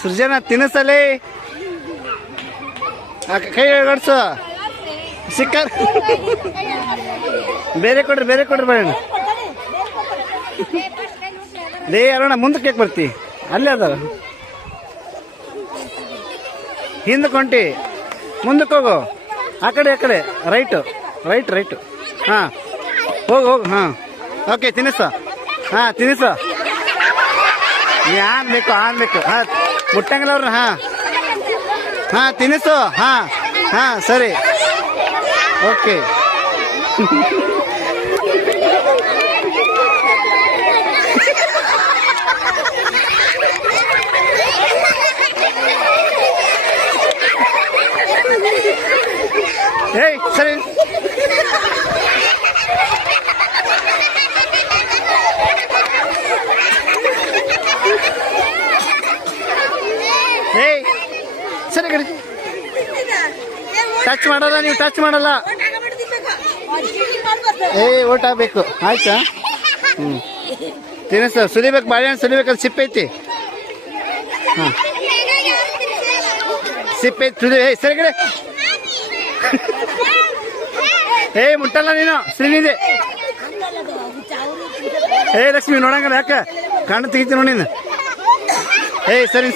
ಸೃಜನಾ ತಿನ್ನಿಸಲೇ ಕೈ ಅಡ್ಸು ಸಿಕ್ಕ ಬೇರೆ ಕೊಡ್ರಿ ಬೇಡ ಲೇ ಅರೋಣ ಮುಂದಕ್ಕೆ ಯಾಕೆ ಬರ್ತಿ ಅಲ್ಲೇ ಅದಾರ ಹಿಂದಕ್ಕೆ ಹೊಂಟಿ ಮುಂದಕ್ಕೆ ಹೋಗು ಆ ಕಡೆ ರೈಟು ಹಾಂ ಹೋಗು ಹಾಂ ಓಕೆ ತಿನ್ನಿಸು ಹಾಂ ತಿನ್ನಿಸು ನೀ ಆನ್ಬೇಕು ಹಾಂ ಮುಟ್ಟಂಗಿಲ್ಲ ಅವ್ರನ್ನ ಹಾಂ ತಿನ್ನಿಸು ಹಾಂ ಸರಿ ಓಕೆ ಏಯ್ ಸರಿ ಏಯ್ ಸರಿ ಕಡೆ ಟಚ್ ಮಾಡಲ್ಲ ನೀವು ಟಚ್ ಮಾಡಲ್ಲ ಓಟ್ ಆಗ್ಬೇಕು ಆಯ್ತಾ ತಿನ್ನಿಸ ಸುಲಿಬೇಕು ಬಾಳೆಹಣ್ಣು ಸುಲಿಬೇಕಲ್ಲ ಸಿಪ್ಪೆ ಐತಿ ಹಾಂ ಸಿಪ್ಪೆ ಐತಿ ಸುಲಿ ಸರಿ ಕಡೆ ಮುಟ್ಟಲ್ಲ ನೀನು ಶ್ರೀನಿದೆ ಲಕ್ಷ್ಮಿ ನೋಡಂಗಲ್ಲ ಯಾಕೆ ಕಣ್ಣು ತೆಗಿತೀನಿ ನೋಡಿ ನೀನು ಸರಿ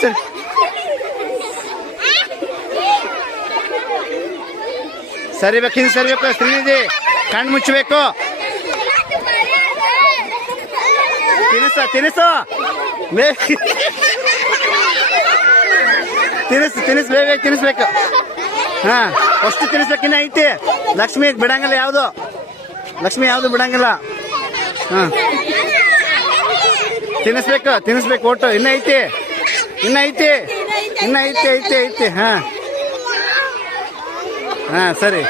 ಸರಿಬೇಕು ಹಿಂದೆ ಸರಿಬೇಕು ಶ್ರೀನಿಧಿ ಕಣ್ಣು ಮುಚ್ಚಬೇಕು ತಿನಿಸು ಬೇಗ ತಿನ್ನಿಸ್ಬೇಕು ಹಾಂ ಅಷ್ಟು ತಿನ್ನಿಸ್ಬೇಕಿನ್ನ ಐತಿ ಲಕ್ಷ್ಮಿ ಬಿಡಂಗಿಲ್ಲ ಯಾವುದು ಬಿಡಂಗಿಲ್ಲ ಹಾಂ ತಿನ್ನಿಸ್ಬೇಕು ಒಟ್ಟು ಇನ್ನ ಐತಿ ಹಾಂ ಸರಿ